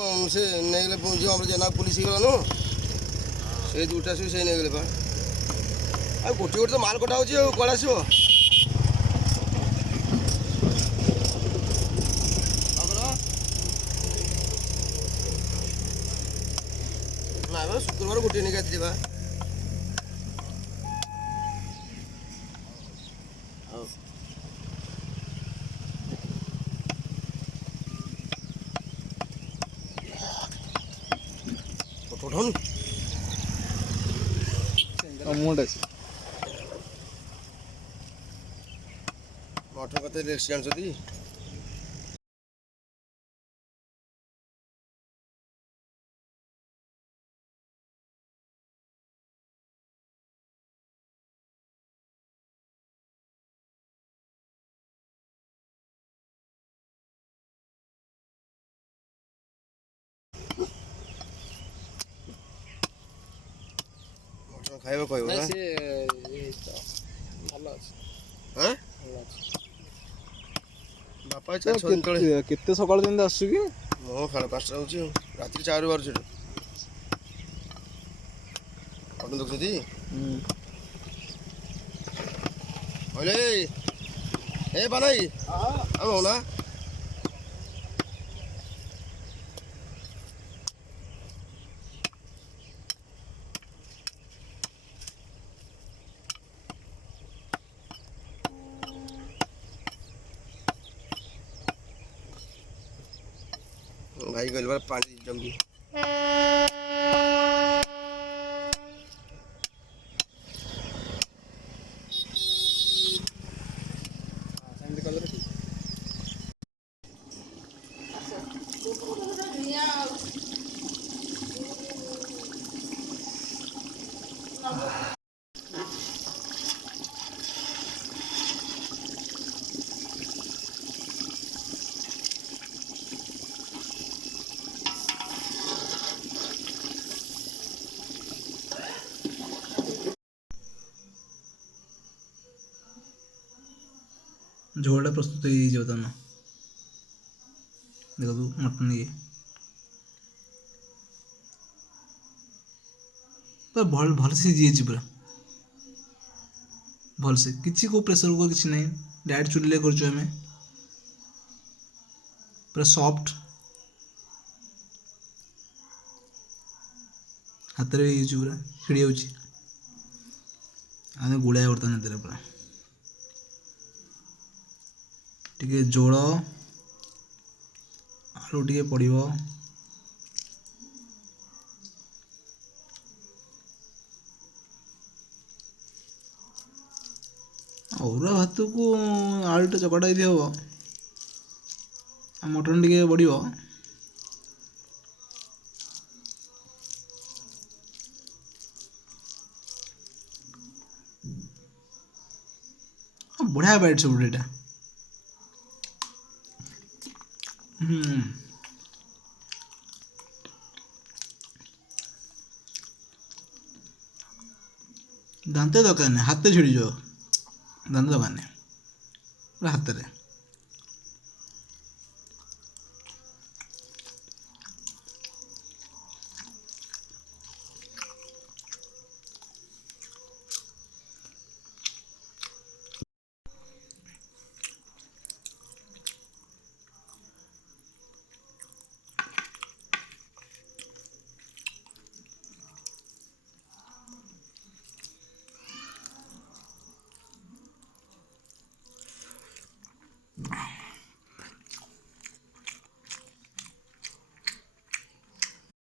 से नहीं पहुँचे हम जना पुलिस गलानु से दुटा सब से नहीं पा आ गोटे गोटे तो माल कटा हो कल आस ना शुक्रवार गोटे नहीं खाती उठाउनु मटन कतै रेस्ट जान्छति मटन खाइबो कहबो ना से भलो अछि हां भलो अछि बापा चा छोन तळे केते सकाळ दिन आसु की मो 5:30 होची रात्री 4 बार छुट मटन देखछति ओले ए बनाई हां अब हो ना भाई गल बार पानी जंगी सेंड कर दे झोलटा प्रस्तुत हो बर्तमान देखो मटन ये तो भल भल से सिझी पूरा भल से किसी को प्रेशर कुकर किसी नहीं डायरेक्ट चुल्ले कर पूरा सॉफ्ट हाथ में ये पूरा छिड़ी आम गुड़ाया बर्तमान हाथ पूरा टिके जोड़ आलू टिके पड़ो अरुआ भात को आलूटा चकटा हम मटन टिके पड़ो बढ़िया बैठ सब यहाँ दांत दरकार नहीं हाथ छिड़ी जाओ दांत दरकार नहीं हाथ में